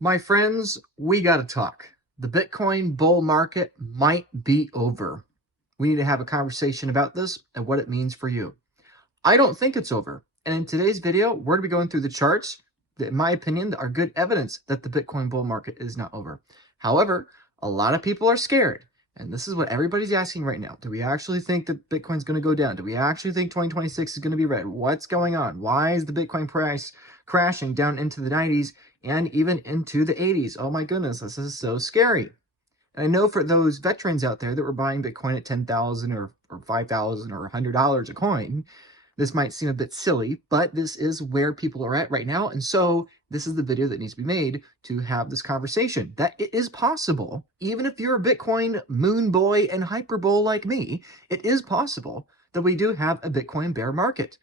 My friends, we got to talk. The Bitcoin bull market might be over. We need to have a conversation about this and what it means for you. I don't think it's over. And in today's video, we're going to be going through the charts that, in my opinion, are good evidence that the Bitcoin bull market is not over. However, a lot of people are scared. And this is what everybody's asking right now. Do we actually think that Bitcoin's going to go down? Do we actually think 2026 is going to be red? What's going on? Why is the Bitcoin price crashing down into the 90s and even into the 80s? Oh my goodness, this is so scary. And I know for those veterans out there that were buying Bitcoin at 10,000 or 5,000 or $100 a coin, this might seem a bit silly, but this is where people are at right now. And so this is the video that needs to be made to have this conversation. That it is possible, even if you're a Bitcoin moon boy and hyperbole like me, it is possible that we do have a Bitcoin bear market.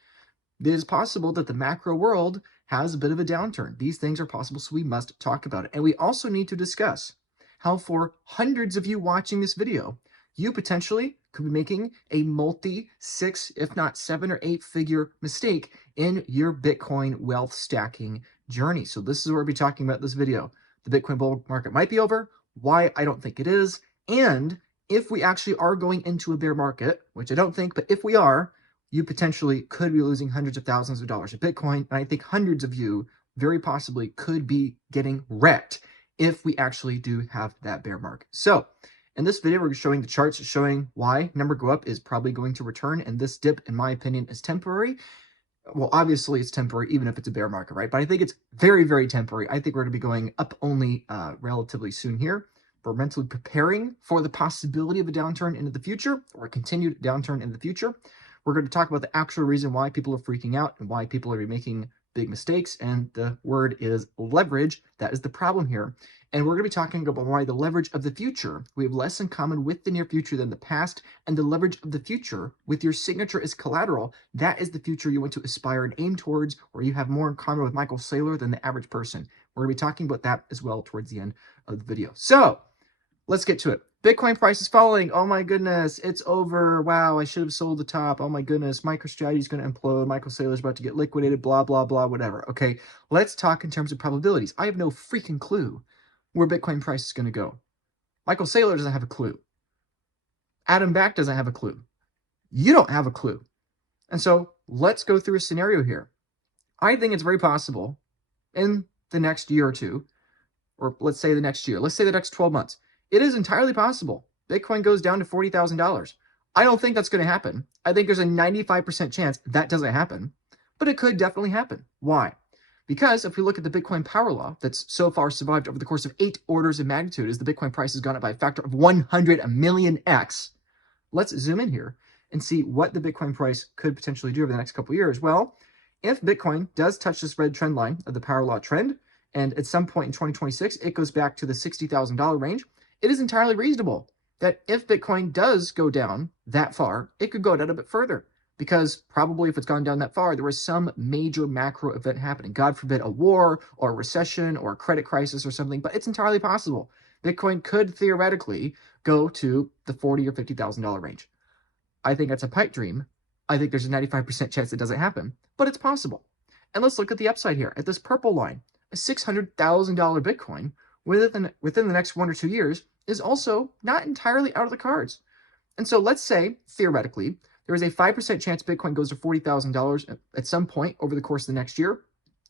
It is possible that the macro world has a bit of a downturn. These things are possible, so we must talk about it. And we also need to discuss how for hundreds of you watching this video, you potentially could be making a multi-6, if not 7 or 8 figure mistake in your Bitcoin wealth stacking journey. So this is what we'll be talking about this video. The Bitcoin bull market might be over, why I don't think it is, and if we actually are going into a bear market, which I don't think, but if we are, you potentially could be losing hundreds of thousands of dollars of Bitcoin. And I think hundreds of you very possibly could be getting wrecked if we actually do have that bear market. So in this video, we're showing the charts showing why number go up is probably going to return. And this dip, in my opinion, is temporary. Well, obviously it's temporary, even if it's a bear market, right? But I think it's very, very temporary. I think we're going to be going up only relatively soon here. We're mentally preparing for the possibility of a downturn into the future or a continued downturn in the future. We're going to talk about the actual reason why people are freaking out and why people are making big mistakes. And the word is leverage. That is the problem here. And we're going to be talking about why the leverage of the future, we have less in common with the near future than the past. And the leverage of the future with your signature as collateral, that is the future you want to aspire and aim towards, or you have more in common with Michael Saylor than the average person. We're going to be talking about that as well towards the end of the video. So let's get to it. Bitcoin price is falling. Oh my goodness, it's over. Wow, I should have sold the top. Oh my goodness, MicroStrategy is going to implode. Michael Saylor's about to get liquidated, blah, blah, blah, whatever. Okay, let's talk in terms of probabilities. I have no freaking clue where Bitcoin price is going to go. Michael Saylor doesn't have a clue. Adam Back doesn't have a clue. You don't have a clue. And so let's go through a scenario here. I think it's very possible in the next year or two, or let's say the next year, let's say the next 12 months, it is entirely possible Bitcoin goes down to $40,000. I don't think that's going to happen. I think there's a 95% chance that doesn't happen, but it could definitely happen. Why? Because if we look at the Bitcoin power law that's so far survived over the course of 8 orders of magnitude as the Bitcoin price has gone up by a factor of 100 million X, let's zoom in here and see what the Bitcoin price could potentially do over the next couple of years. Well, if Bitcoin does touch this red trend line of the power law trend, and at some point in 2026, it goes back to the $60,000 range, it is entirely reasonable that if Bitcoin does go down that far, it could go down a bit further. Because probably if it's gone down that far, there was some major macro event happening. God forbid a war or a recession or a credit crisis or something, but it's entirely possible. Bitcoin could theoretically go to the $40,000 or $50,000 range. I think that's a pipe dream. I think there's a 95% chance it doesn't happen, but it's possible. And let's look at the upside here at this purple line. A $600,000 Bitcoin within the next 1 or 2 years is also not entirely out of the cards. And so let's say, theoretically, there is a 5% chance Bitcoin goes to $40,000 at some point over the course of the next year,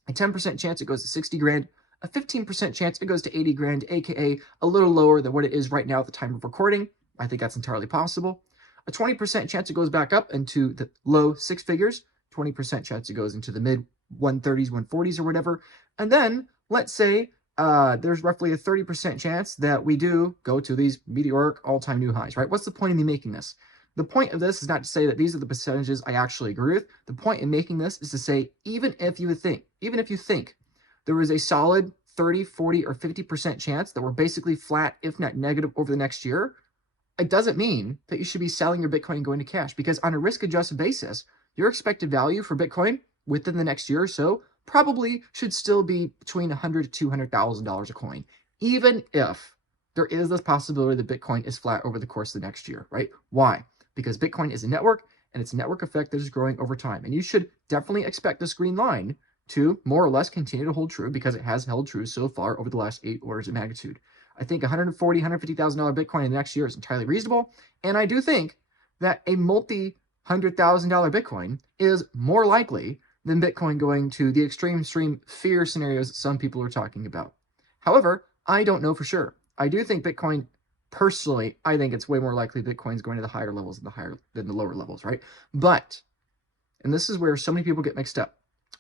a 10% chance it goes to 60 grand, a 15% chance it goes to 80 grand, aka a little lower than what it is right now at the time of recording. I think that's entirely possible. A 20% chance it goes back up into the low 6 figures, 20% chance it goes into the mid 130s, 140s or whatever. And then let's say there's roughly a 30% chance that we do go to these meteoric all-time new highs, right? What's the point of me making this? The point of this is not to say that these are the percentages I actually agree with. The point in making this is to say, even if you think there is a solid 30, 40, or 50% chance that we're basically flat, if not negative, over the next year, it doesn't mean that you should be selling your Bitcoin and going to cash, because on a risk-adjusted basis, your expected value for Bitcoin within the next year or so probably should still be between $100,000 to $200,000 a coin, even if there is this possibility that Bitcoin is flat over the course of the next year, right? Why? Because Bitcoin is a network, and it's a network effect that is growing over time. And you should definitely expect this green line to more or less continue to hold true because it has held true so far over the last 8 orders of magnitude. I think $140,000, $150,000 Bitcoin in the next year is entirely reasonable. And I do think that a multi-$100,000 Bitcoin is more likely than Bitcoin going to the extreme fear scenarios that some people are talking about. However, I don't know for sure. I do think Bitcoin, personally, I think it's way more likely Bitcoin's going to the higher levels than the lower levels, right? But, and this is where so many people get mixed up.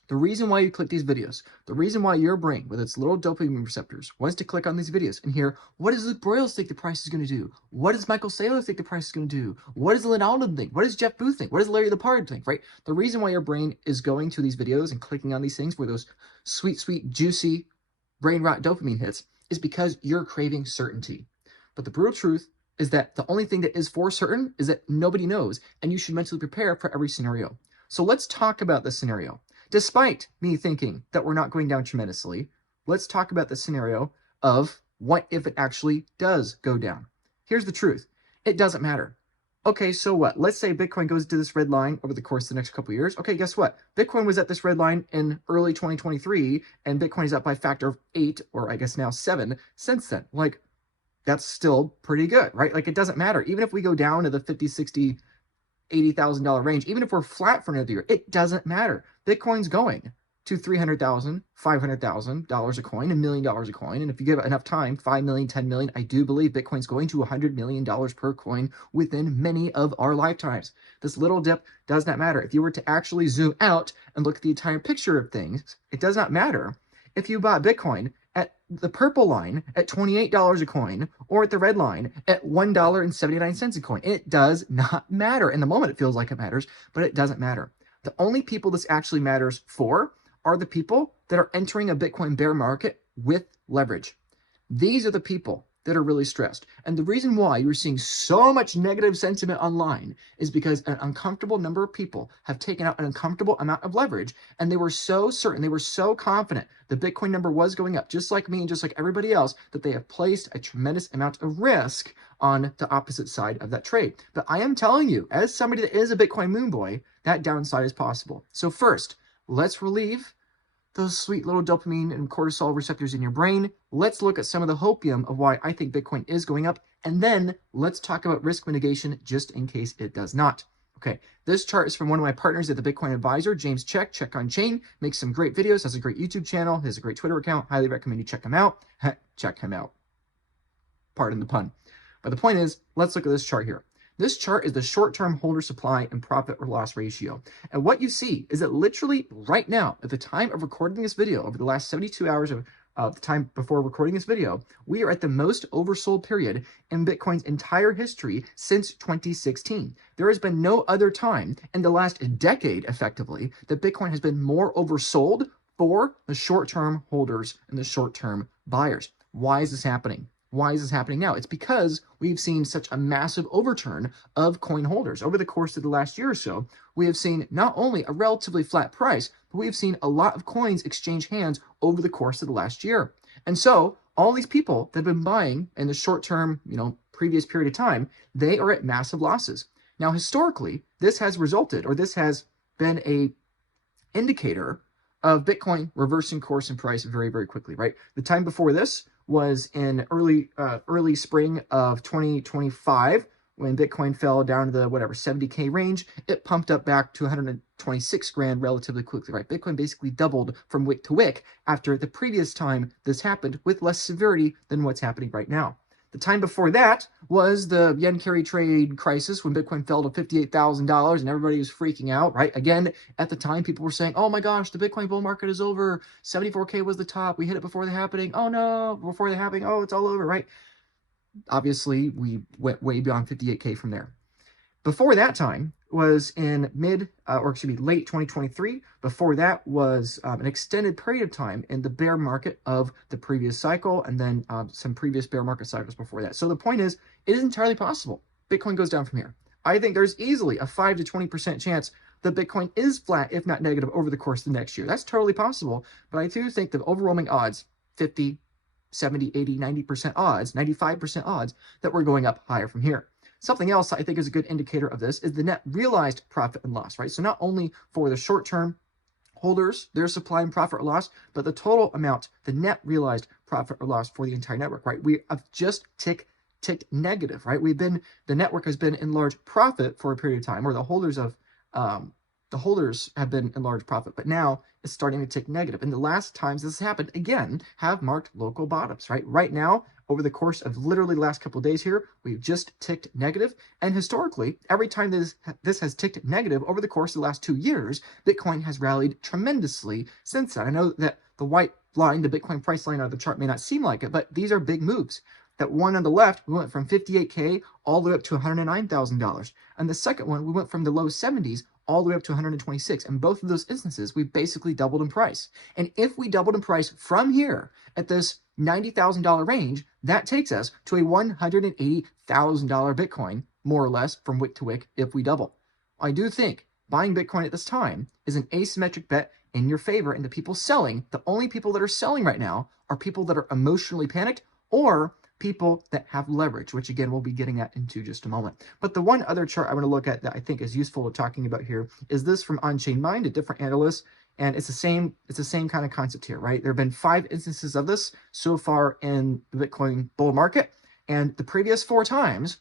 The reason why you click these videos, the reason why your brain, with its little dopamine receptors, wants to click on these videos and hear, what does Luke Broyles think the price is going to do? What does Michael Saylor think the price is going to do? What does Lynn Alden think? What does Jeff Booth think? What does Larry Lepard think, right? The reason why your brain is going to these videos and clicking on these things for those sweet, sweet, juicy, brain rot dopamine hits is because you're craving certainty. But the brutal truth is that the only thing that is for certain is that nobody knows, and you should mentally prepare for every scenario. So let's talk about this scenario. Despite me thinking that we're not going down tremendously, let's talk about the scenario of what if it actually does go down. Here's the truth. It doesn't matter. Okay, so what? Let's say Bitcoin goes to this red line over the course of the next couple of years. Okay, guess what? Bitcoin was at this red line in early 2023, and Bitcoin is up by a factor of 8, or I guess now 7, since then. Like, that's still pretty good, right? Like, it doesn't matter. Even if we go down to the 50, 60, $80,000 range, even if we're flat for another year, it doesn't matter. Bitcoin's going to $300,000, $500,000 a coin, $1 million a coin. And if you give it enough time, 5 million, 10 million, I do believe Bitcoin's going to $100 million per coin within many of our lifetimes. This little dip does not matter. If you were to actually zoom out and look at the entire picture of things, it does not matter if you bought Bitcoin at the purple line at $28 a coin or at the red line at $1.79 a coin. It does not matter. In the moment, it feels like it matters, but it doesn't matter. The only people this actually matters for are the people that are entering a Bitcoin bear market with leverage. These are the people that are really stressed. And the reason why you're seeing so much negative sentiment online is because an uncomfortable number of people have taken out an uncomfortable amount of leverage, and they were so certain, they were so confident the Bitcoin number was going up, just like me and just like everybody else, that they have placed a tremendous amount of risk on the opposite side of that trade. But I am telling you, as somebody that is a Bitcoin moon boy, that downside is possible. So first, let's relieve those sweet little dopamine and cortisol receptors in your brain. Let's look at some of the hopium of why I think Bitcoin is going up. And then let's talk about risk mitigation just in case it does not. Okay, this chart is from one of my partners at the Bitcoin Advisor, James Check on Chain. Makes some great videos, has a great YouTube channel, has a great Twitter account. Highly recommend you check him out. Check him out. Pardon the pun. But the point is, let's look at this chart here. This chart is the short-term holder supply and profit or loss ratio. And what you see is that literally right now, at the time of recording this video, over the last 72 hours of the time before recording this video, we are at the most oversold period in Bitcoin's entire history since 2016. There has been no other time in the last decade, effectively, that Bitcoin has been more oversold for the short-term holders and the short-term buyers. Why is this happening? Why is this happening now? It's because we've seen such a massive overturn of coin holders. Over the course of the last year or so, we have seen not only a relatively flat price, but we've seen a lot of coins exchange hands over the course of the last year. And so all these people that have been buying in the short term, previous period of time, they are at massive losses. Now, historically, this has resulted, or this has been a indicator of Bitcoin reversing course and price very, very quickly, right? The time before this was in early spring of 2025, when Bitcoin fell down to the 70K range. It pumped up back to 126 grand relatively quickly, right? Bitcoin basically doubled from wick to wick after the previous time this happened, with less severity than what's happening right now. The time before that was the yen carry trade crisis, when Bitcoin fell to $58,000 and everybody was freaking out, right? Again, at the time, people were saying, oh my gosh, the Bitcoin bull market is over. 74K was the top. We hit it before the happening. Oh no, before the happening. Oh, it's all over, right? Obviously, we went way beyond 58K from there. Before that time was in late 2023. Before that was an extended period of time in the bear market of the previous cycle, and then some previous bear market cycles before that. So the point is, it is entirely possible Bitcoin goes down from here. I think there's easily a 5 to 20% chance that Bitcoin is flat, if not negative, over the course of the next year. That's totally possible, but I do think the overwhelming odds, 50, 70, 80, 90% odds, 95% odds, that we're going up higher from here. Something else I think is a good indicator of this is the net realized profit and loss, right? So not only for the short-term holders, their supply and profit or loss, but the total amount, the net realized profit or loss for the entire network, right? We have just ticked negative, right? The network has been in large profit for a period of time, or the holders have been in large profit, but now it's starting to tick negative. And the last times this has happened, again, have marked local bottoms, right? Right now, over the course of literally the last couple of days here, we've just ticked negative. And historically, every time this has ticked negative over the course of the last 2 years, Bitcoin has rallied tremendously since then. I know that the white line, the Bitcoin price line on the chart may not seem like it, but these are big moves. That one on the left, we went from 58K all the way up to $109,000. And the second one, we went from the low 70s all the way up to 126. And both of those instances, we basically doubled in price. And if we doubled in price from here at this $90,000 range, that takes us to a $180,000 Bitcoin, more or less, from wick to wick if we double. I do think buying Bitcoin at this time is an asymmetric bet in your favor. And the people selling, the only people that are selling right now are people that are emotionally panicked or people that have leverage, which again, we'll be getting at into just a moment. But the one other chart I want to look at that I think is useful to talking about here is this from On-Chain Mind, a different analyst. And it's the same kind of concept here, right? There have been 5 instances of this so far in the Bitcoin bull market. And the previous 4 times,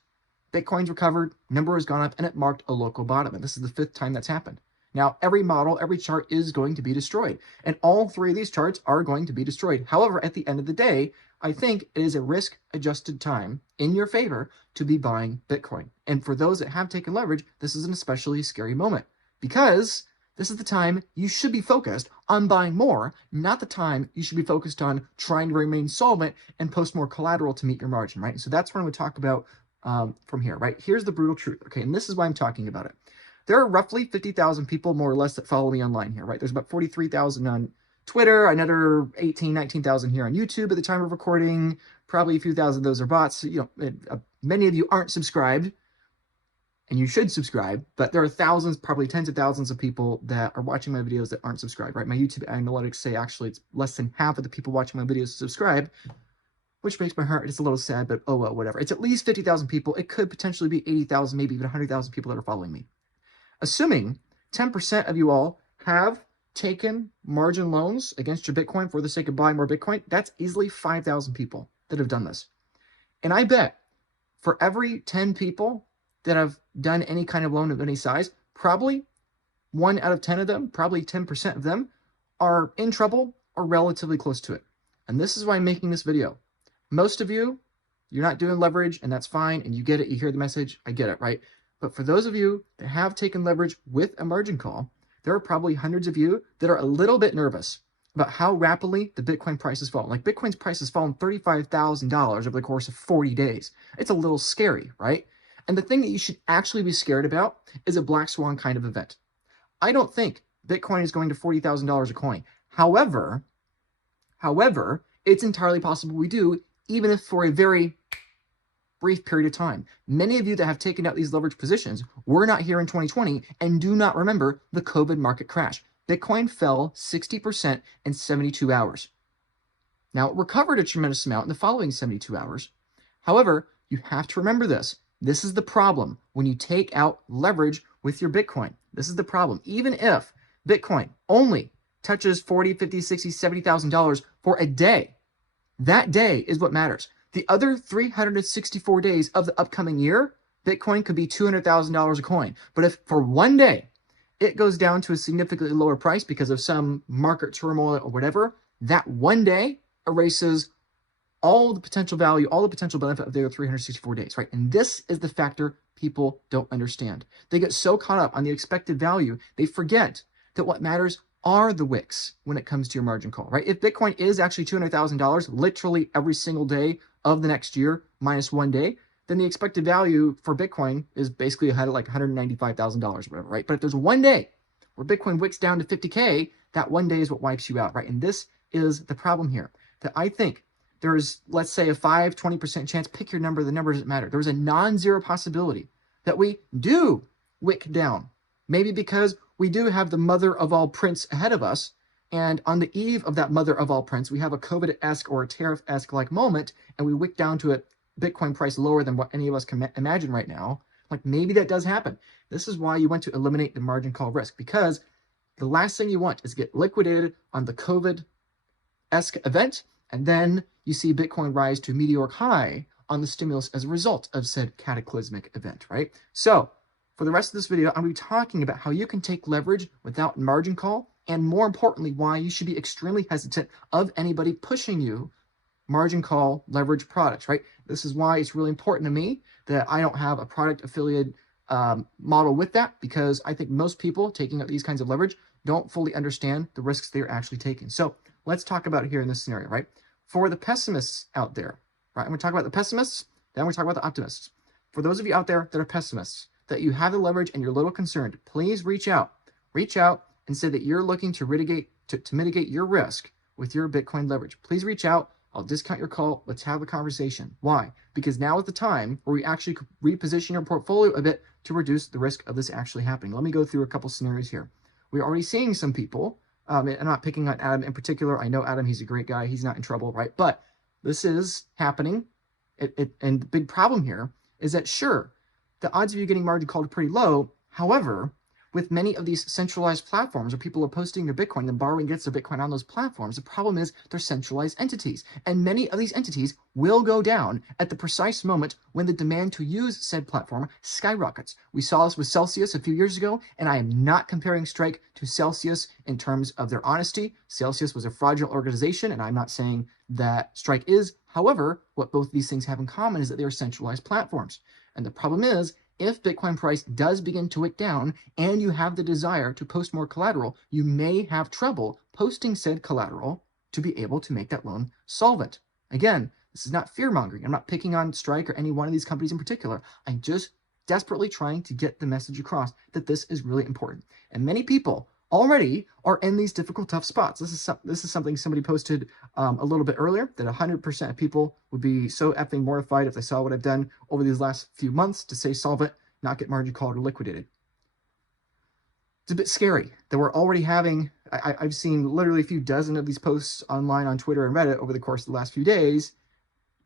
Bitcoin's recovered, number has gone up, and it marked a local bottom. And this is the 5th time that's happened. Now, every model, every chart is going to be destroyed. And all 3 of these charts are going to be destroyed. However, at the end of the day, I think it is a risk-adjusted time in your favor to be buying Bitcoin. And for those that have taken leverage, this is an especially scary moment because this is the time you should be focused on buying more, not the time you should be focused on trying to remain solvent and post more collateral to meet your margin, right? So that's what I'm going to talk about from here, right? Here's the brutal truth, okay? And this is why I'm talking about it. There are roughly 50,000 people, more or less, that follow me online here, right? There's about 43,000 on Twitter, another 18, 19,000 here on YouTube at the time of recording. Probably a few thousand of those are bots. You know, many of you aren't subscribed, and you should subscribe, but there are thousands, probably tens of thousands of people that are watching my videos that aren't subscribed, right? My YouTube analytics say actually it's less than half of the people watching my videos subscribe, which makes my heart just a little sad, but oh well, whatever. It's at least 50,000 people. It could potentially be 80,000, maybe even 100,000 people that are following me. Assuming 10% of you all have taken margin loans against your Bitcoin for the sake of buying more Bitcoin, that's easily 5,000 people that have done this. And I bet for every 10 people that have done any kind of loan of any size, probably 1 out of 10 of them, probably 10% of them are in trouble or relatively close to it. And this is why I'm making this video. Most of you, you're not doing leverage, and that's fine, and you get it, you hear the message, I get it, right? But for those of you that have taken leverage with a margin call, there are probably hundreds of you that are a little bit nervous about how rapidly the Bitcoin price has fallen. Like Bitcoin's price has fallen $35,000 over the course of 40 days. It's a little scary, right? And the thing that you should actually be scared about is a black swan kind of event. I don't think Bitcoin is going to $40,000 a coin. However, it's entirely possible we do, even if for a very brief period of time. Many of you that have taken out these leverage positions were not here in 2020 and do not remember the COVID market crash. Bitcoin fell 60% in 72 hours. Now, it recovered a tremendous amount in the following 72 hours. However, you have to remember this. This is the problem when you take out leverage with your Bitcoin. This is the problem. Even if Bitcoin only touches $40,000, $50,000, $60,000, $70,000 for a day, that day is what matters. The other 364 days of the upcoming year, Bitcoin could be $200,000 a coin. But if for one day it goes down to a significantly lower price because of some market turmoil or whatever, that one day erases all the potential value, all the potential benefit of the other 364 days, right? And this is the factor people don't understand. They get so caught up on the expected value, they forget that what matters are the wicks when it comes to your margin call, right? If Bitcoin is actually $200,000 literally every single day of the next year minus one day, then the expected value for Bitcoin is basically ahead of like $195,000, whatever, right? But if there's one day where Bitcoin wicks down to 50K, that one day is what wipes you out, right? And this is the problem here, that I think there's, let's say, a 20% chance, pick your number, the number doesn't matter. There's a non-zero possibility that we do wick down. Maybe because we do have the mother of all prints ahead of us, and on the eve of that mother of all prints, we have a COVID-esque or a tariff-esque like moment, and we wick down to a Bitcoin price lower than what any of us can imagine right now. Like maybe that does happen. This is why you want to eliminate the margin call risk, because The last thing you want is get liquidated on the COVID-esque event, and then you see Bitcoin rise to a meteoric high on the stimulus as a result of said cataclysmic event, right? So for the rest of this video, I'm going to be talking about how you can take leverage without margin call, and more importantly, why you should be extremely hesitant of anybody pushing you margin call leverage products, right? This is why it's really important to me that I don't have a product affiliate model with that, because I think most people taking out these kinds of leverage don't fully understand the risks they're actually taking. So let's talk about it here in this scenario, right? For the pessimists out there, right? I'm going to talk about the pessimists, then we're talk about the optimists. For those of you out there that are pessimists, that you have the leverage and you're a little concerned, please reach out and say that you're looking to mitigate your risk with your Bitcoin leverage. Please reach out. I'll discount your call. Let's have a conversation. Why? Because now is the time where we actually reposition your portfolio a bit to reduce the risk of this actually happening. Let me go through a couple scenarios here. We're already seeing some people, I'm not picking on Adam in particular. I know Adam, he's a great guy. He's not in trouble, right? But this is happening. And the big problem here is that, sure, the odds of you getting margin called are pretty low. However, with many of these centralized platforms where people are posting their Bitcoin and borrowing against their Bitcoin on those platforms, the problem is they're centralized entities. And many of these entities will go down at the precise moment when the demand to use said platform skyrockets. We saw this with Celsius a few years ago, and I am not comparing Strike to Celsius in terms of their honesty. Celsius was a fraudulent organization, and I'm not saying that Strike is. However, what both of these things have in common is that they are centralized platforms. And the problem is, if Bitcoin price does begin to wick down and you have the desire to post more collateral, you may have trouble posting said collateral to be able to make that loan solvent. Again, this is not fear-mongering. I'm not picking on Strike or any one of these companies in particular. I'm just desperately trying to get the message across that this is really important. And many people already are in these difficult, tough spots. This is something somebody posted a little bit earlier, that 100% of people would be so effing mortified if they saw what I've done over these last few months to say solvent, not get margin called or liquidated. It's a bit scary that we're already having, I've seen literally a few dozen of these posts online on Twitter and Reddit over the course of the last few days.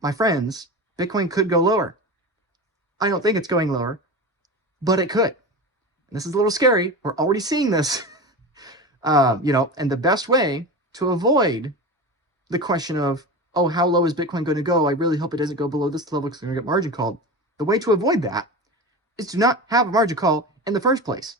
My friends, Bitcoin could go lower. I don't think it's going lower, but it could. And this is a little scary. We're already seeing this. And the best way to avoid the question of, oh, how low is Bitcoin going to go? I really hope it doesn't go below this level because I'm going to get margin called. The way to avoid that is to not have a margin call in the first place.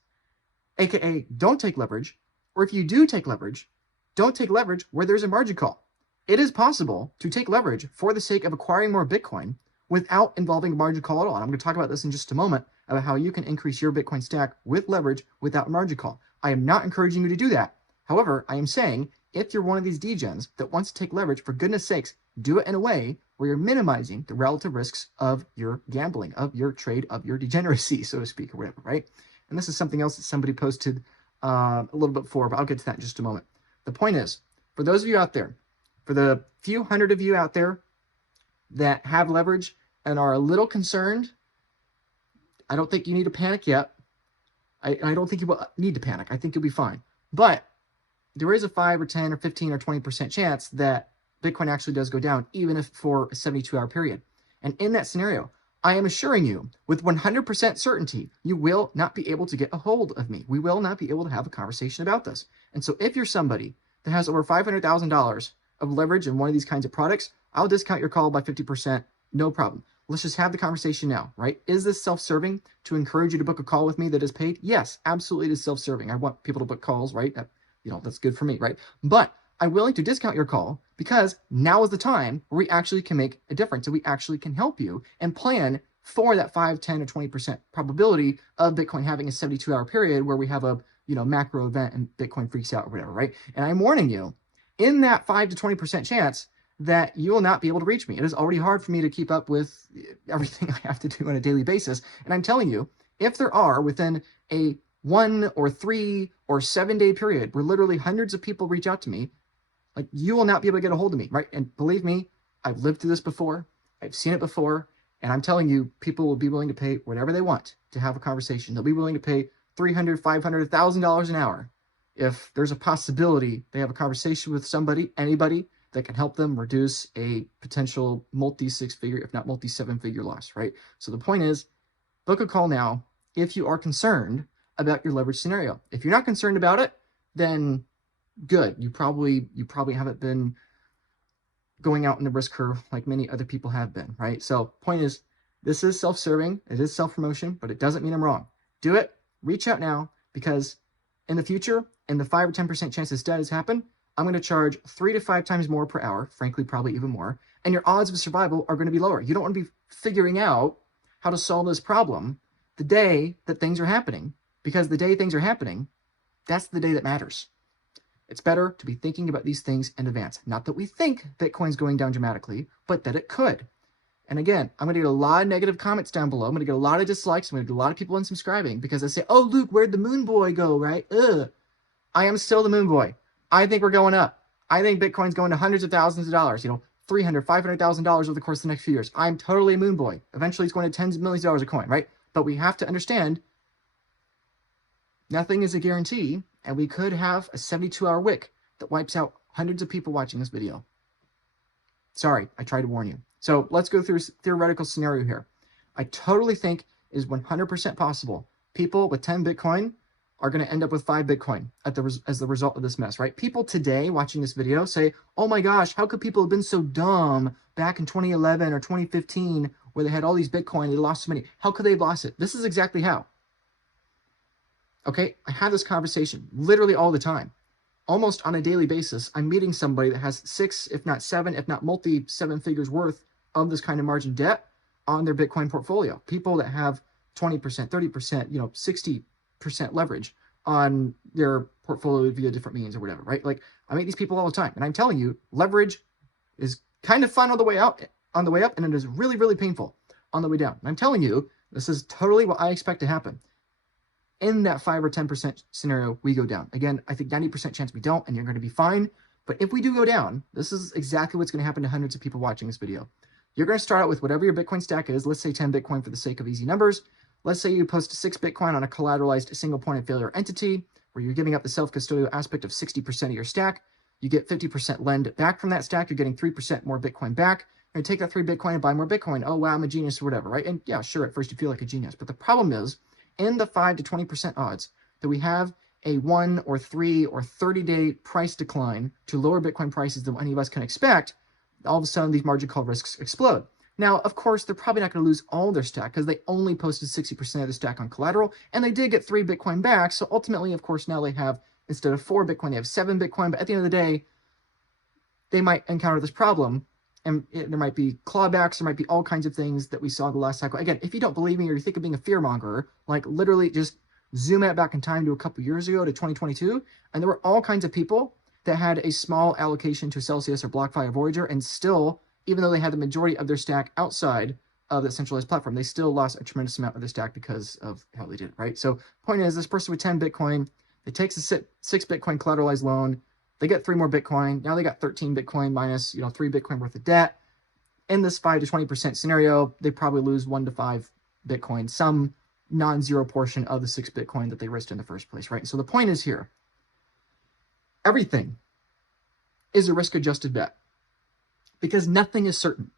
AKA, don't take leverage. Or if you do take leverage, don't take leverage where there's a margin call. It is possible to take leverage for the sake of acquiring more Bitcoin without involving a margin call at all. And I'm going to talk about this in just a moment, about how you can increase your Bitcoin stack with leverage without margin call. I am not encouraging you to do that. However, I am saying, if you're one of these degens that wants to take leverage, for goodness sakes, do it in a way where you're minimizing the relative risks of your gambling, of your trade, of your degeneracy, so to speak, or whatever, right? And this is something else that somebody posted a little bit before, but I'll get to that in just a moment. The point is, for those of you out there, for the few hundred of you out there that have leverage and are a little concerned, I don't think you need to panic yet. I don't think you will need to panic. I think you'll be fine. But there is a 5 or 10 or 15 or 20% chance that Bitcoin actually does go down, even if for a 72-hour period. And in that scenario, I am assuring you with 100% certainty, you will not be able to get a hold of me. We will not be able to have a conversation about this. And so if you're somebody that has over $500,000 of leverage in one of these kinds of products, I'll discount your call by 50%, no problem. Let's just have the conversation now, right? Is this self-serving to encourage you to book a call with me that is paid? Yes, absolutely it is self-serving. I want people to book calls, right? That's good for me, right? But I'm willing to discount your call because now is the time where we actually can make a difference and we actually can help you and plan for that 5, 10, or 20% probability of Bitcoin having a 72-hour period where we have a macro event and Bitcoin freaks out or whatever, right? And I'm warning you, in that 5 to 20% chance that you will not be able to reach me. It is already hard for me to keep up with everything I have to do on a daily basis. And I'm telling you, if there are within a 1 or 3 or 7-day period where literally hundreds of people reach out to me, like, you will not be able to get a hold of me, right? And believe me, I've lived through this before. I've seen it before. And I'm telling you, people will be willing to pay whatever they want to have a conversation. They'll be willing to pay $300, $500, $1,000 an hour if there's a possibility they have a conversation with somebody, anybody, that can help them reduce a potential multi-6-figure, if not multi-7-figure loss, right? So the point is, book a call now if you are concerned about your leverage scenario. If you're not concerned about it, then good. You probably haven't been going out in the risk curve like many other people have been, right? So point is, this is self-serving, it is self-promotion, but it doesn't mean I'm wrong. Do it, reach out now, because in the future, in the 5 or 10% chance this does happen, I'm going to charge 3 to 5 times more per hour, frankly, probably even more, and your odds of survival are going to be lower. You don't want to be figuring out how to solve this problem the day that things are happening, because the day things are happening, that's the day that matters. It's better to be thinking about these things in advance. Not that we think Bitcoin's going down dramatically, but that it could. And again, I'm going to get a lot of negative comments down below. I'm going to get a lot of dislikes. I'm going to get a lot of people unsubscribing because they say, oh, Luke, where'd the moon boy go, right? Ugh. I am still the moon boy. I think we're going up. I think Bitcoin's going to hundreds of thousands of dollars, $300,000, $500,000 over the course of the next few years. I'm totally a moon boy. Eventually, it's going to tens of millions of dollars a coin, right? But we have to understand nothing is a guarantee, and we could have a 72-hour wick that wipes out hundreds of people watching this video. Sorry, I tried to warn you. So let's go through a theoretical scenario here. I totally think is 100% possible. People with 10 Bitcoin are going to end up with 5 Bitcoin as the result of this mess, right? People today watching this video say, oh my gosh, how could people have been so dumb back in 2011 or 2015 where they had all these Bitcoin, they lost so many? How could they have lost it? This is exactly how. Okay, I have this conversation literally all the time. Almost on a daily basis, I'm meeting somebody that has 6, if not 7, if not multi 7 figures worth of this kind of margin debt on their Bitcoin portfolio. People that have 20%, 30%, 60% leverage on their portfolio via different means or whatever, right? Like, I meet these people all the time, and I'm telling you, leverage is kind of fun on the way up, and it is really, really painful on the way down. And I'm telling you, this is totally what I expect to happen. In that 5 or 10% scenario, we go down. Again, I think 90% chance we don't, and you're going to be fine. But if we do go down, this is exactly what's going to happen to hundreds of people watching this video. You're going to start out with whatever your Bitcoin stack is. Let's say 10 Bitcoin for the sake of easy numbers. Let's say you post 6 Bitcoin on a collateralized single point of failure entity where you're giving up the self-custodial aspect of 60% of your stack. You get 50% lend back from that stack. You're getting 3% more Bitcoin back. You're going to take that 3 Bitcoin and buy more Bitcoin. Oh, wow, I'm a genius or whatever, right? And yeah, sure, at first you feel like a genius. But the problem is, in the 5 to 20% odds that we have a 1 or 3 or 30-day price decline to lower Bitcoin prices than any of us can expect, all of a sudden these margin call risks explode. Now, of course, they're probably not going to lose all their stack because they only posted 60% of the stack on collateral, and they did get 3 Bitcoin back. So ultimately, of course, now they have, instead of 4 Bitcoin, they have 7 Bitcoin. But at the end of the day, they might encounter this problem, and there might be clawbacks, there might be all kinds of things that we saw the last cycle. Again, if you don't believe me or you think of being a fearmonger, like literally just zoom out back in time to a couple years ago to 2022, and there were all kinds of people that had a small allocation to Celsius or BlockFi or Voyager, and still, even though they had the majority of their stack outside of the centralized platform, they still lost a tremendous amount of their stack because of how they did it, right? So point is, this person with 10 Bitcoin, it takes a 6 Bitcoin collateralized loan, they get 3 more Bitcoin. Now they got 13 Bitcoin minus, 3 Bitcoin worth of debt. In this 5 to 20% scenario, they probably lose 1 to 5 Bitcoin, some non-zero portion of the 6 Bitcoin that they risked in the first place, right? So the point is here, everything is a risk-adjusted bet because nothing is certain.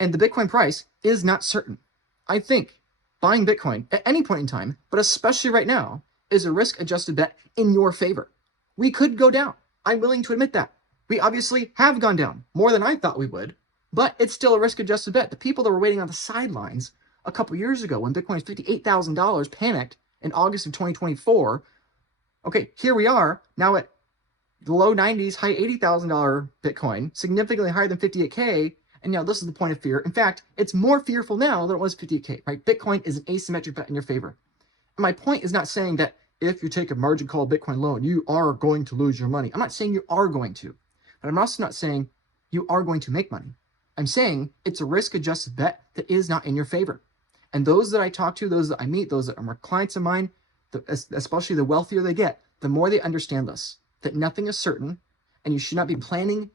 And the Bitcoin price is not certain. I think buying Bitcoin at any point in time, but especially right now, is a risk-adjusted bet in your favor. We could go down. I'm willing to admit that. We obviously have gone down more than I thought we would, but it's still a risk-adjusted bet. The people that were waiting on the sidelines a couple years ago when Bitcoin was $58,000 panicked in August of 2024. Okay, here we are now at the low 90s, high $80,000 Bitcoin, significantly higher than 58K. And now this is the point of fear. In fact, it's more fearful now than it was 58K, right? Bitcoin is an asymmetric bet in your favor. And my point is not saying that if you take a margin call Bitcoin loan, you are going to lose your money. I'm not saying you are going to, but I'm also not saying you are going to make money. I'm saying it's a risk-adjusted bet that is not in your favor. And those that I talk to, those that I meet, those that are more clients of mine, especially the wealthier they get, the more they understand this, that nothing is certain, and you should not be planning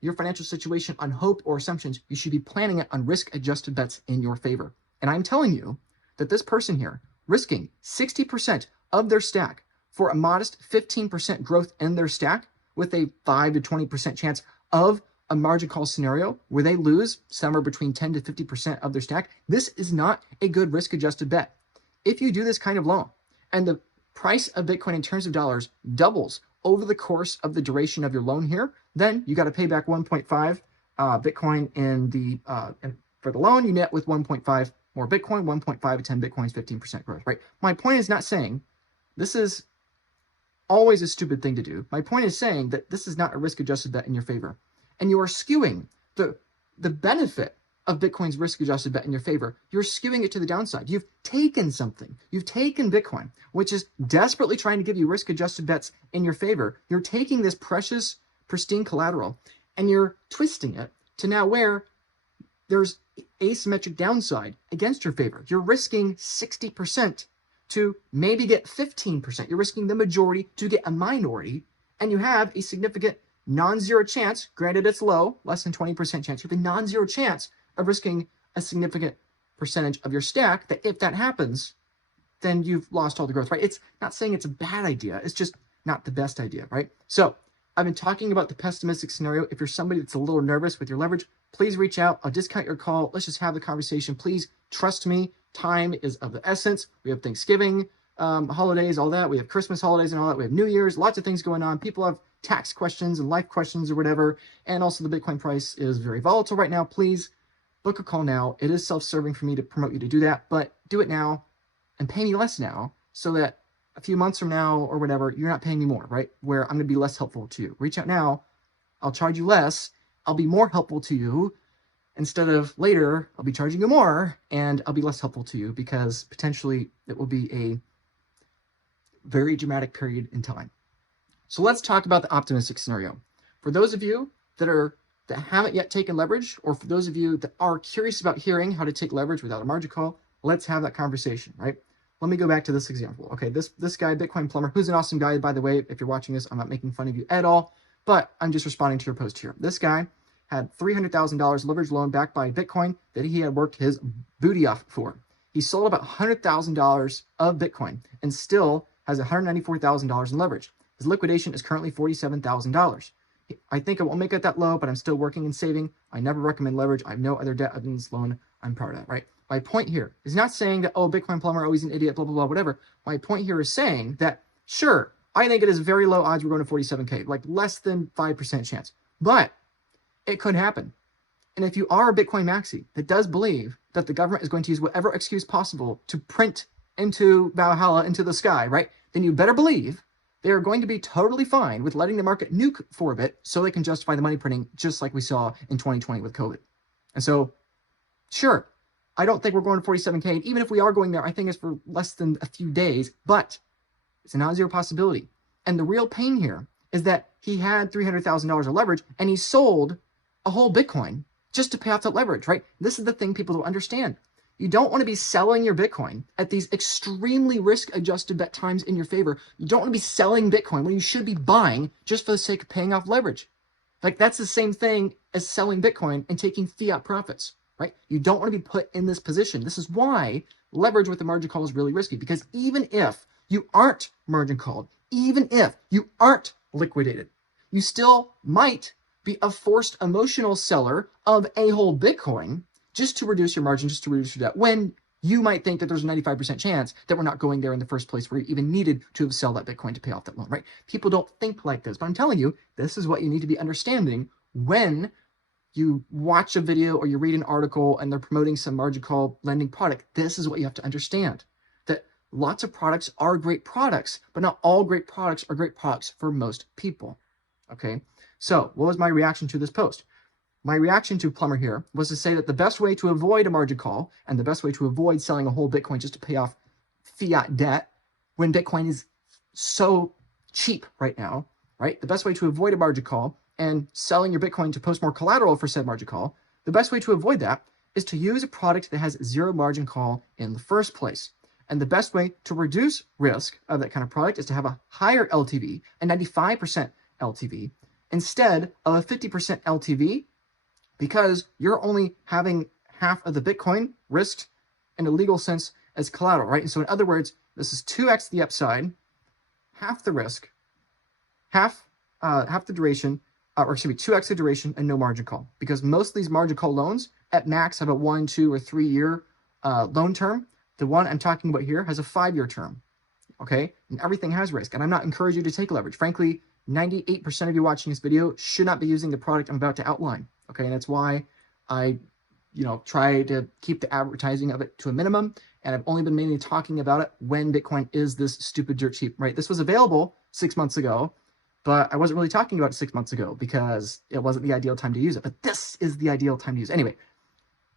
your financial situation on hope or assumptions. You should be planning it on risk-adjusted bets in your favor. And I'm telling you that this person here, risking 60% of their stack for a modest 15% growth in their stack with a 5 to 20% chance of a margin call scenario where they lose somewhere between 10 to 50% of their stack, this is not a good risk-adjusted bet. If you do this kind of loan and the price of Bitcoin in terms of dollars doubles over the course of the duration of your loan here, then you got to pay back 1.5 Bitcoin for the loan. You net with 1.5 more Bitcoin. 1.5 to 10 Bitcoin is 15% growth, right? My point is not saying this is always a stupid thing to do. My point is saying that this is not a risk-adjusted bet in your favor. And you are skewing the benefit of Bitcoin's risk-adjusted bet in your favor. You're skewing it to the downside. You've taken something. You've taken Bitcoin, which is desperately trying to give you risk-adjusted bets in your favor. You're taking this precious, pristine collateral, and you're twisting it to now where there's asymmetric downside against your favor. You're risking 60% to maybe get 15%. You're risking the majority to get a minority, and you have a significant non-zero chance, granted it's low, less than 20% chance, you have a non-zero chance of risking a significant percentage of your stack that if that happens, then you've lost all the growth, right? It's not saying it's a bad idea, it's just not the best idea, right? So I've been talking about the pessimistic scenario. If you're somebody that's a little nervous with your leverage, please reach out. I'll discount your call. Let's just have the conversation. Please trust me. Time is of the essence. We have Thanksgiving, holidays, all that. We have Christmas holidays and all that. We have New Year's, lots of things going on. People have tax questions and life questions or whatever. And also the Bitcoin price is very volatile right now. Please book a call now. It is self-serving for me to promote you to do that, but do it now and pay me less now so that a few months from now or whatever, you're not paying me more, right? Where I'm going to be less helpful to you. Reach out now. I'll charge you less. I'll be more helpful to you. Instead of later, I'll be charging you more and I'll be less helpful to you because potentially it will be a very dramatic period in time. So let's talk about the optimistic scenario. For those of you that haven't yet taken leverage, or for those of you that are curious about hearing how to take leverage without a margin call, let's have that conversation, right? Let me go back to this example. Okay, this guy, Bitcoin Plumber, who's an awesome guy, by the way. If you're watching this, I'm not making fun of you at all, but I'm just responding to your post here. This guy had $300,000 leverage loan backed by Bitcoin that he had worked his booty off for. He sold about $100,000 of Bitcoin and still has $194,000 in leverage. His liquidation is currently $47,000. I think I won't make it that low, but I'm still working and saving. I never recommend leverage. I have no other debt other than this loan. I'm proud of that, right? My point here is not saying that, oh, Bitcoin Plumber, oh, he's an idiot, blah, blah, blah, whatever. My point here is saying that, sure, I think it is very low odds we're going to 47K, like less than 5% chance. But it could happen. And if you are a Bitcoin maxi that does believe that the government is going to use whatever excuse possible to print into Valhalla, into the sky, right, then you better believe they are going to be totally fine with letting the market nuke for a bit so they can justify the money printing, just like we saw in 2020 with COVID. And so, sure, I don't think we're going to 47K. And even if we are going there, I think it's for less than a few days, but it's a non-zero possibility. And the real pain here is that he had $300,000 of leverage and he sold a whole Bitcoin just to pay off that leverage, right? This is the thing people don't understand. You don't want to be selling your Bitcoin at these extremely risk-adjusted bet times in your favor. You don't want to be selling Bitcoin when you should be buying just for the sake of paying off leverage. Like, that's the same thing as selling Bitcoin and taking fiat profits, right? You don't want to be put in this position. This is why leverage with the margin call is really risky, because even if you aren't margin called, even if you aren't liquidated, you still might be a forced emotional seller of a whole Bitcoin just to reduce your margin, just to reduce your debt, when you might think that there's a 95% chance that we're not going there in the first place where you even needed to sell that Bitcoin to pay off that loan, right? People don't think like this, but I'm telling you, this is what you need to be understanding when you watch a video or you read an article and they're promoting some margin call lending product. This is what you have to understand, that lots of products are great products, but not all great products are great products for most people, okay? So what was my reaction to this post? My reaction to Plumber here was to say that the best way to avoid a margin call and the best way to avoid selling a whole Bitcoin just to pay off fiat debt when Bitcoin is so cheap right now, right? The best way to avoid a margin call and selling your Bitcoin to post more collateral for said margin call, the best way to avoid that is to use a product that has zero margin call in the first place. And the best way to reduce risk of that kind of product is to have a higher LTV, a 95% LTV, instead of a 50% LTV, because you're only having half of the Bitcoin risked in a legal sense as collateral, right? And so in other words, this is 2x the upside, half the risk, half the duration, or excuse me, 2x the duration and no margin call. Because most of these margin call loans at max have a 1, 2, or 3 year loan term. The one I'm talking about here has a 5-year term. okay? And everything has risk, and I'm not encouraging you to take leverage. Frankly, 98% of you watching this video should not be using the product I'm about to outline, okay? And that's why I, try to keep the advertising of it to a minimum, and I've only been mainly talking about it when Bitcoin is this stupid dirt cheap, right? This was available 6 months ago, but I wasn't really talking about it 6 months ago because it wasn't the ideal time to use it. But this is the ideal time to use it. Anyway,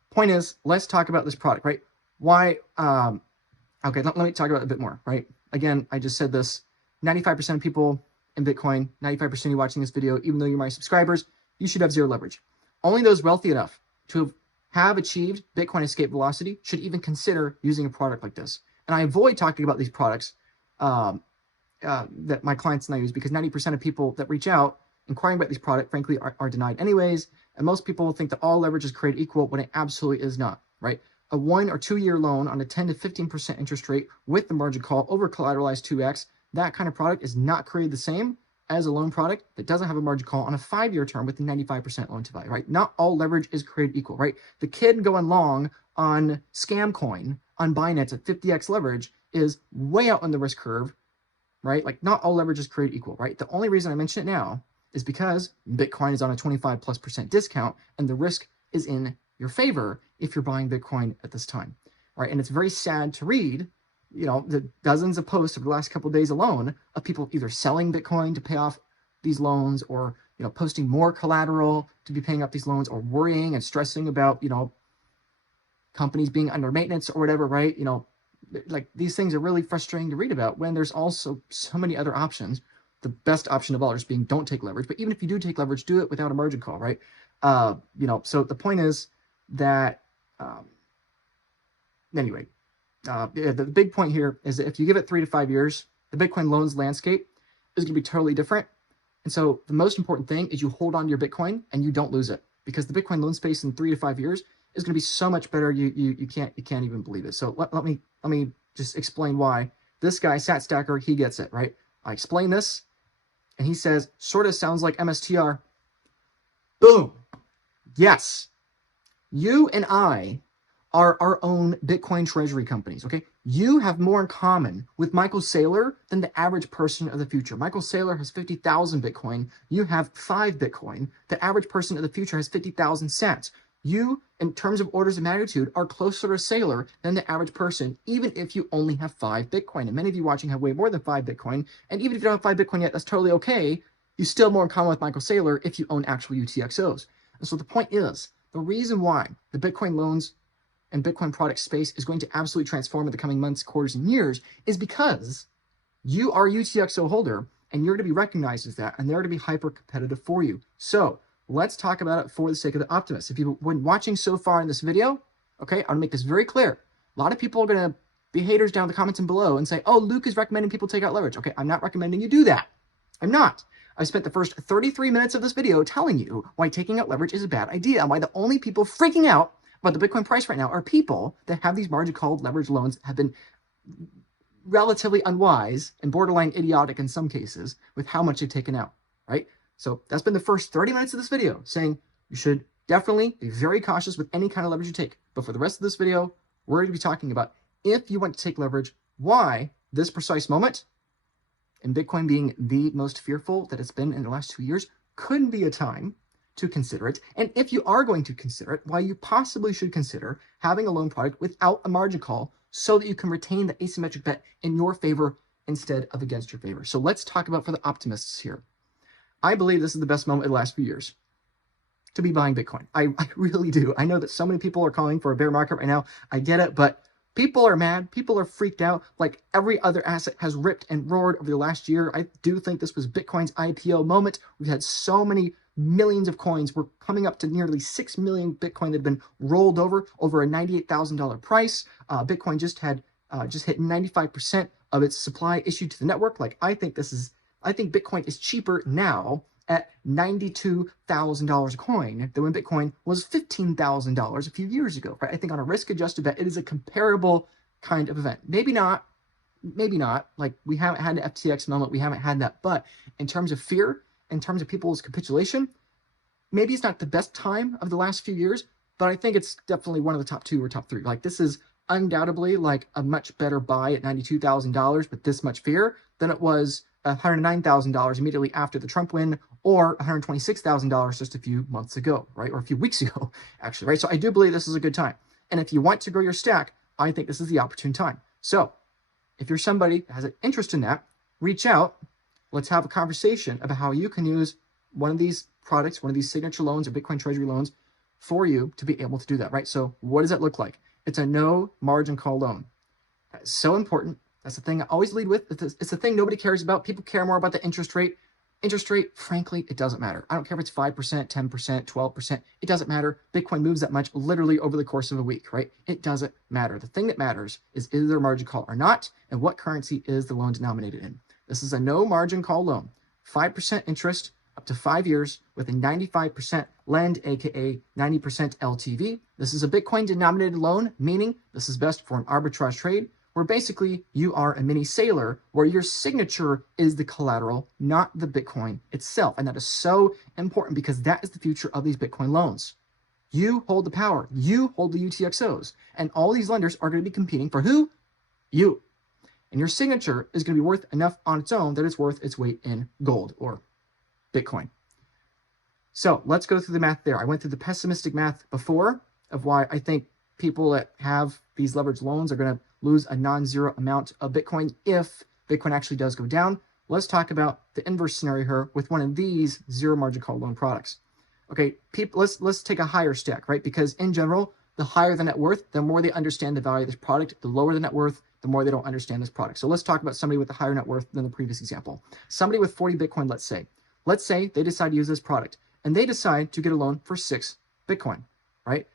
point is, let's talk about this product, right? Why? Okay, let me talk about it a bit more, right? Again, I just said this, 95% of people in Bitcoin, 95% of you watching this video, even though you're my subscribers, you should have zero leverage. Only those wealthy enough to have achieved Bitcoin escape velocity should even consider using a product like this. And I avoid talking about these products that my clients and I use because 90% of people that reach out inquiring about these products, frankly, are denied anyways. And most people think that all leverage is created equal when it absolutely is not, right? A 1 or 2 year loan on a 10 to 15% interest rate with the margin call over collateralized 2x, that kind of product is not created the same as a loan product that doesn't have a margin call on a 5-year term with a 95% loan to value, right? Not all leverage is created equal, right? The kid going long on scam coin on Binance at 50x leverage is way out on the risk curve, right? Like not all leverage is created equal, right? The only reason I mention it now is because Bitcoin is on a 25+% discount and the risk is in your favor if you're buying Bitcoin at this time, right? And it's very sad to read, the dozens of posts over the last couple of days alone of people either selling Bitcoin to pay off these loans or, posting more collateral to be paying up these loans or worrying and stressing about, companies being under maintenance or whatever, right? Like these things are really frustrating to read about when there's also so many other options. The best option of all is being don't take leverage. But even if you do take leverage, do it without a margin call, right? So the point is that, anyway, the big point here is that if you give it 3 to 5 years, the Bitcoin loans landscape is going to be totally different. And so the most important thing is you hold on to your Bitcoin and you don't lose it, because the Bitcoin loan space in 3 to 5 years is going to be so much better. You can't even believe it. So let me just explain why this guy Sat Stacker, he gets it, right? I explain this and he says, sort of sounds like MSTR. Boom. Yes. You and I are our own Bitcoin treasury companies, okay? You have more in common with Michael Saylor than the average person of the future. Michael Saylor has 50,000 Bitcoin. You have 5 Bitcoin. The average person of the future has 50,000 sats. You, in terms of orders of magnitude, are closer to Saylor than the average person, even if you only have 5 Bitcoin. And many of you watching have way more than 5 Bitcoin. And even if you don't have 5 Bitcoin yet, that's totally okay. You still have more in common with Michael Saylor if you own actual UTXOs. And so the point is, the reason why the Bitcoin loans and Bitcoin product space is going to absolutely transform in the coming months, quarters, and years is because you are a UTXO holder and you're going to be recognized as that, and they're going to be hyper competitive for you. So let's talk about it for the sake of the optimists. If you've been watching so far in this video, okay, I want to make this very clear. A lot of people are going to be haters down in the comments and below and say, oh, Luke is recommending people take out leverage. Okay, I'm not recommending you do that. I'm not. I spent the first 33 minutes of this video telling you why taking out leverage is a bad idea and why the only people freaking out about the Bitcoin price right now are people that have these margin called leverage loans, have been relatively unwise and borderline idiotic in some cases with how much they've taken out, right? So that's been the first 30 minutes of this video, saying you should definitely be very cautious with any kind of leverage you take. But for the rest of this video, we're going to be talking about if you want to take leverage, why this precise moment, and Bitcoin being the most fearful that it's been in the last 2 years, couldn't be a time to consider it. And if you are going to consider it, why you possibly should consider having a loan product without a margin call so that you can retain the asymmetric bet in your favor instead of against your favor. So let's talk about for the optimists here. I believe this is the best moment of the last few years to be buying Bitcoin. I really do. I know that so many people are calling for a bear market right now. I get it, but people are mad. People are freaked out. Like every other asset has ripped and roared over the last year. I do think this was Bitcoin's IPO moment. We've had so many millions of coins. We're coming up to nearly 6 million Bitcoin that have been rolled over a $98,000 price. Bitcoin just hit 95% of its supply issued to the network. Like I think Bitcoin is cheaper now at $92,000 a coin than when Bitcoin was $15,000 a few years ago. Right? I think on a risk-adjusted bet, it is a comparable kind of event. Maybe not. Like we haven't had the FTX moment. We haven't had that. But in terms of fear, in terms of people's capitulation, maybe it's not the best time of the last few years, but I think it's definitely one of the top 2 or top 3. Like this is undoubtedly like a much better buy at $92,000 with this much fear than it was $109,000 immediately after the Trump win, or $126,000 just a few months ago, right? Or a few weeks ago, actually, right? So I do believe this is a good time. And if you want to grow your stack, I think this is the opportune time. So if you're somebody that has an interest in that, reach out. Let's have a conversation about how you can use one of these products, one of these signature loans or Bitcoin treasury loans for you to be able to do that, right? So what does that look like? It's a no margin call loan. That's so important. That's the thing I always lead with. It's the thing nobody cares about. People care more about the interest rate. Interest rate, frankly, it doesn't matter. I don't care if it's 5%, 10%, 12%. It doesn't matter. Bitcoin moves that much literally over the course of a week, right? It doesn't matter. The thing that matters is there a margin call or not, and what currency is the loan denominated in. This is a no margin call loan. 5% interest up to 5 years with a 95% lend, aka 90% LTV. This is a Bitcoin denominated loan, meaning this is best for an arbitrage trade, where basically you are a mini sailor where your signature is the collateral, not the Bitcoin itself. And that is so important because that is the future of these Bitcoin loans. You hold the power, you hold the UTXOs, and all these lenders are going to be competing for who? You. And your signature is going to be worth enough on its own that it's worth its weight in gold or Bitcoin. So let's go through the math there. I went through the pessimistic math before of why I think people that have these leveraged loans are going to lose a non-zero amount of Bitcoin if Bitcoin actually does go down. Let's talk about the inverse scenario here with one of these zero margin call loan products. Okay, people, let's take a higher stack, right? Because in general, the higher the net worth, the more they understand the value of this product. The lower the net worth, the more they don't understand this product. So let's talk about somebody with a higher net worth than the previous example. Somebody with 40 Bitcoin, let's say. Let's say they decide to use this product and they decide to get a loan for 6 Bitcoin, right?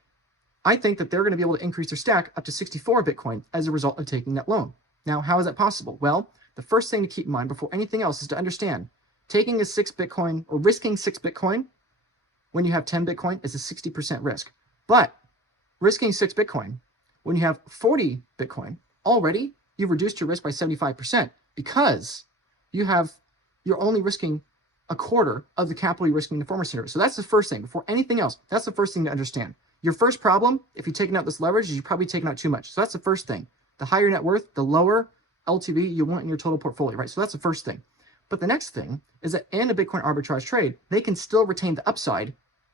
I think that they're going to be able to increase their stack up to 64 Bitcoin as a result of taking that loan. Now, how is that possible? Well, the first thing to keep in mind before anything else is to understand taking a 6 Bitcoin or risking 6 Bitcoin when you have 10 Bitcoin is a 60% risk. But risking 6 Bitcoin when you have 40 Bitcoin, already you've reduced your risk by 75% because you're only risking a quarter of the capital you're risking in the former scenario. So that's the first thing. Before anything else, that's the first thing to understand. Your first problem, if you're taking out this leverage, is you're probably taking out too much. So that's the first thing. The higher net worth, the lower LTV you want in your total portfolio, right? So that's the first thing. But the next thing is that in a Bitcoin arbitrage trade, they can still retain the upside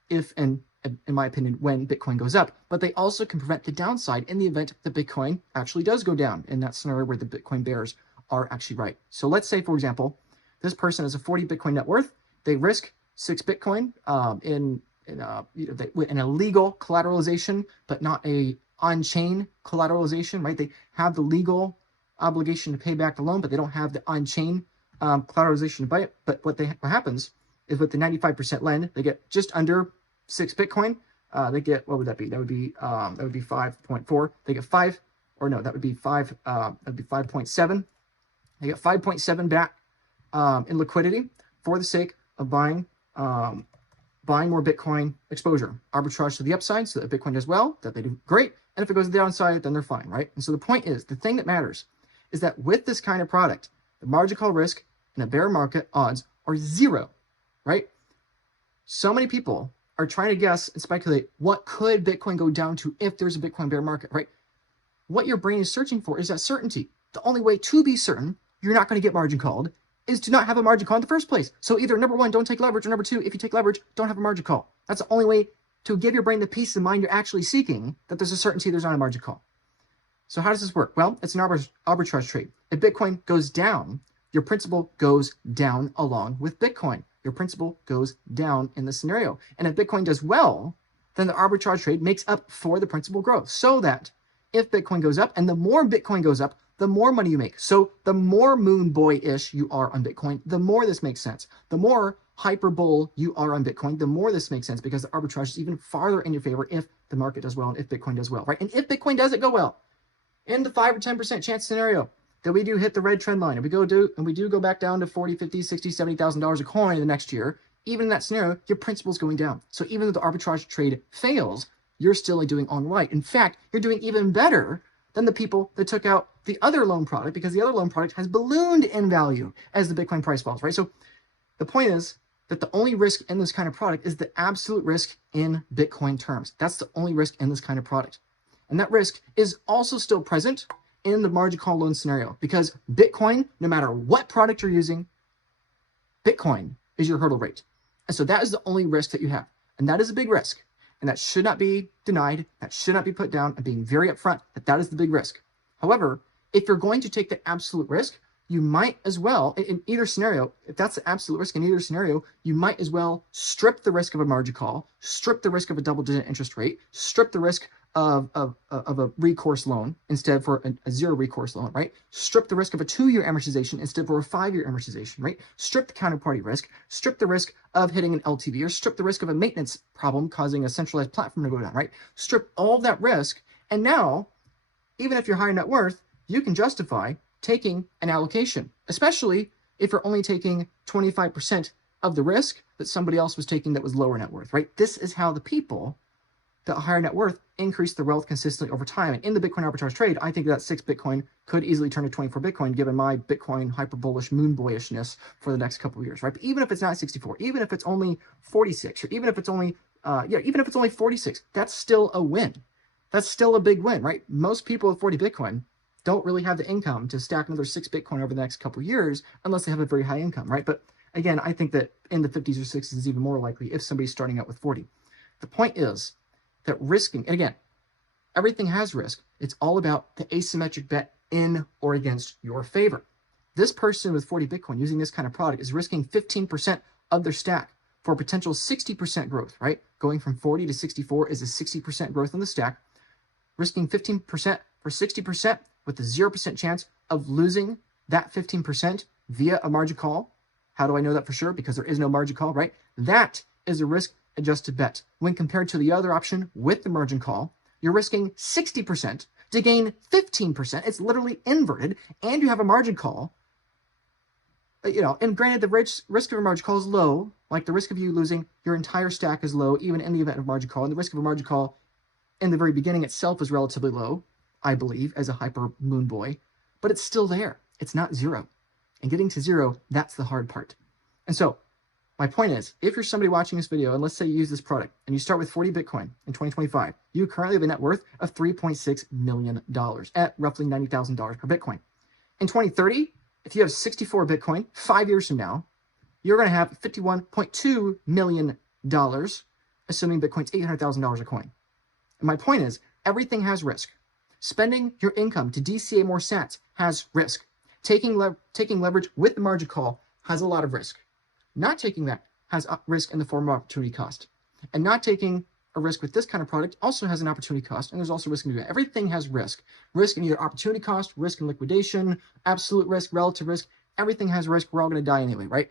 if, and in my opinion, when Bitcoin goes up, but they also can prevent the downside in the event that Bitcoin actually does go down in that scenario where the Bitcoin bears are actually right. So let's say, for example, this person has a 40 Bitcoin net worth. They risk 6 Bitcoin in a legal collateralization, but not a on-chain collateralization, right? They have the legal obligation to pay back the loan, but they don't have the on-chain collateralization to buy it. But what happens is with the 95% lend, they get just under 6 Bitcoin. They get, what would that be? That would be 5.4. They get 5, or no, that would be 5. That'd be 5.7. They get 5.7 back in liquidity for the sake of buying more Bitcoin exposure, arbitrage to the upside so that Bitcoin does well, that they do great. And if it goes to the downside, then they're fine, right? And so the point is, the thing that matters is that with this kind of product, the margin call risk in a bear market odds are 0, right? So many people are trying to guess and speculate what could Bitcoin go down to if there's a Bitcoin bear market, right? What your brain is searching for is that certainty. The only way to be certain you're not going to get margin called is to not have a margin call in the first place. So either number 1, don't take leverage, or number 2, if you take leverage, don't have a margin call. That's the only way to give your brain the peace of mind you're actually seeking, that there's a certainty there's not a margin call. So how does this work? Well, it's an arbitrage trade. If Bitcoin goes down, your principal goes down along with Bitcoin. Your principal goes down in the scenario. And if Bitcoin does well, then the arbitrage trade makes up for the principal growth. So that if Bitcoin goes up, and the more Bitcoin goes up, the more money you make. So the more moon boy-ish you are on Bitcoin, the more this makes sense. The more hyper bull you are on Bitcoin, the more this makes sense, because the arbitrage is even farther in your favor if the market does well and if Bitcoin does well, right? And if Bitcoin doesn't go well, in the 5 or 10% chance scenario that we do hit the red trend line and we do go back down to 40, 50, 60, $70,000 a coin in the next year, even in that scenario, your principal is going down. So even though the arbitrage trade fails, you're still doing all right. In fact, you're doing even better than the people that took out the other loan product, because the other loan product has ballooned in value as the Bitcoin price falls, right? So the point is that the only risk in this kind of product is the absolute risk in Bitcoin terms. That's the only risk in this kind of product. And that risk is also still present in the margin call loan scenario, because Bitcoin, no matter what product you're using, Bitcoin is your hurdle rate. And so that is the only risk that you have. And that is a big risk. And that should not be denied. That should not be put down, and being very upfront that that is the big risk. However, if you're going to take the absolute risk, you might as well, in either scenario, if that's the absolute risk in either scenario, you might as well strip the risk of a margin call, strip the risk of a double-digit interest rate, strip the risk of a recourse loan instead for a zero recourse loan, right? Strip the risk of a 2-year amortization instead for a 5-year amortization, right? Strip the counterparty risk, strip the risk of hitting an LTV, or strip the risk of a maintenance problem causing a centralized platform to go down, right? Strip all that risk, and now, even if you're higher net worth, you can justify taking an allocation, especially if you're only taking 25% of the risk that somebody else was taking that was lower net worth, right? This is how the people that higher net worth increase their wealth consistently over time. And in the Bitcoin arbitrage trade, I think that 6 Bitcoin could easily turn to 24 Bitcoin, given my Bitcoin hyper bullish moon boyishness for the next couple of years, right? But even if it's not 64, even if it's only 46, or even if it's only, even if it's only 46, that's still a win. That's still a big win, right? Most people with 40 Bitcoin don't really have the income to stack another 6 Bitcoin over the next couple of years unless they have a very high income, right? But again, I think that in the 50s or 60s is even more likely if somebody's starting out with 40. The point is that risking, and again, everything has risk. It's all about the asymmetric bet in or against your favor. This person with 40 Bitcoin using this kind of product is risking 15% of their stack for a potential 60% growth, right? Going from 40 to 64 is a 60% growth in the stack. Risking 15% for 60% with a 0% chance of losing that 15% via a margin call. How do I know that for sure? Because there is no margin call, right? That is a risk-adjusted bet. When compared to the other option with the margin call, you're risking 60% to gain 15%. It's literally inverted, and you have a margin call. And granted, the risk of a margin call is low. Like the risk of you losing your entire stack is low, even in the event of margin call. And the risk of a margin call in the very beginning itself is relatively low, I believe, as a hyper moon boy, but it's still there. It's not zero. And getting to zero, that's the hard part. And so my point is, if you're somebody watching this video, and let's say you use this product, and you start with 40 Bitcoin in 2025, you currently have a net worth of $3.6 million at roughly $90,000 per Bitcoin. In 2030, if you have 64 Bitcoin, 5 years from now, you're going to have $51.2 million, assuming Bitcoin's $800,000 a coin. And my point is, everything has risk. Spending your income to DCA more sats has risk. Taking leverage with the margin call has a lot of risk. Not taking that has risk in the form of opportunity cost. And not taking a risk with this kind of product also has an opportunity cost, and there's also risk in doing that. Everything has risk. Risk in either opportunity cost, risk in liquidation, absolute risk, relative risk. Everything has risk. We're all going to die anyway, right?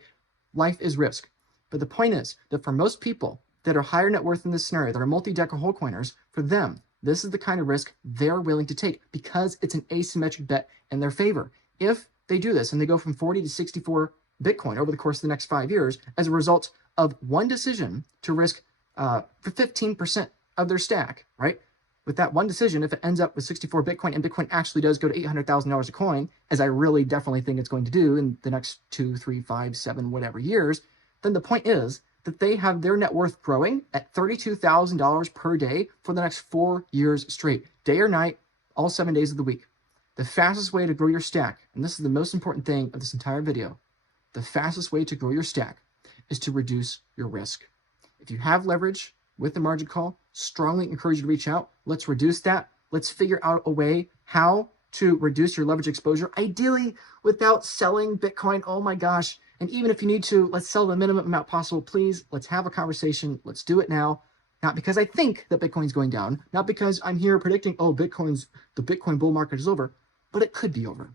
Life is risk. But the point is that for most people that are higher net worth in this scenario, that are multi-decker whole coiners, for them, this is the kind of risk they're willing to take because it's an asymmetric bet in their favor. If they do this and they go from 40 to 64 Bitcoin over the course of the next 5 years as a result of one decision to risk for 15% of their stack, right? With that one decision, if it ends up with 64 Bitcoin and Bitcoin actually does go to $800,000 a coin, as I really definitely think it's going to do in the next 2, 3, 5, 7, whatever years, then the point is that they have their net worth growing at $32,000 per day for the next 4 years straight, day or night, all 7 days of the week. The fastest way to grow your stack, and this is the most important thing of this entire video, the fastest way to grow your stack is to reduce your risk. If you have leverage with the margin call, strongly encourage you to reach out. Let's reduce that. Let's figure out a way how to reduce your leverage exposure, ideally without selling Bitcoin. Oh my gosh. And even if you need to, let's sell the minimum amount possible. Please, let's have a conversation. Let's do it now. Not because I think that Bitcoin's going down, not because I'm here predicting, oh, the Bitcoin bull market is over, but it could be over.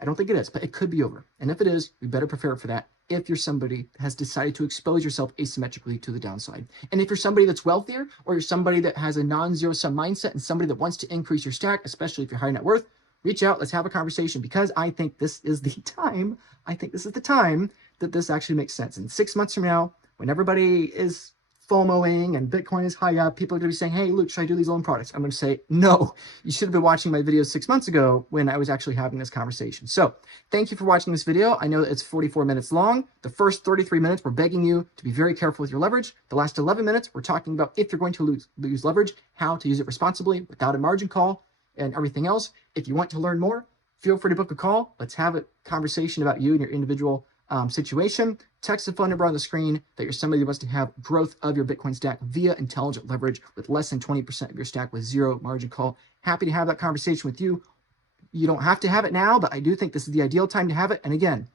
I don't think it is, but it could be over. And if it is, we better prepare for that if you're somebody that has decided to expose yourself asymmetrically to the downside. And if you're somebody that's wealthier, or you're somebody that has a non-zero sum mindset and somebody that wants to increase your stack, especially if you're high net worth, reach out. Let's have a conversation, because I think this is the time. I think this is the time that this actually makes sense. In 6 months from now, when everybody is FOMOing and Bitcoin is high up, people are going to be saying, hey, Luke, should I do these loan products? I'm going to say, no, you should have been watching my videos 6 months ago when I was actually having this conversation. So thank you for watching this video. I know that it's 44 minutes long. The first 33 minutes, we're begging you to be very careful with your leverage. The last 11 minutes, we're talking about if you're going to lose leverage, how to use it responsibly without a margin call and everything else. If you want to learn more, feel free to book a call. Let's have a conversation about you and your individual situation. Text the phone number on the screen that you're somebody who wants to have growth of your Bitcoin stack via intelligent leverage with less than 20% of your stack with zero margin call. Happy to have that conversation with you. You don't have to have it now, but I do think this is the ideal time to have it. And again,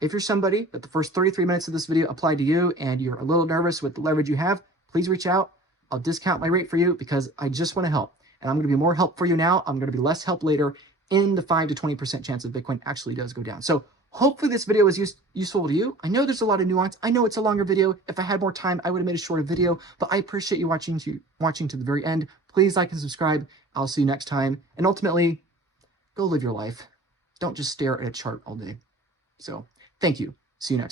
if you're somebody that the first 33 minutes of this video apply to you and you're a little nervous with the leverage you have, please reach out. I'll discount my rate for you because I just want to help. And I'm going to be more help for you now. I'm going to be less help later in the 5 to 20% chance that Bitcoin actually does go down. So hopefully this video was useful to you. I know there's a lot of nuance. I know it's a longer video. If I had more time, I would have made a shorter video, but I appreciate you watching to the very end. Please like and subscribe. I'll see you next time. And ultimately, go live your life. Don't just stare at a chart all day. So thank you. See you next time.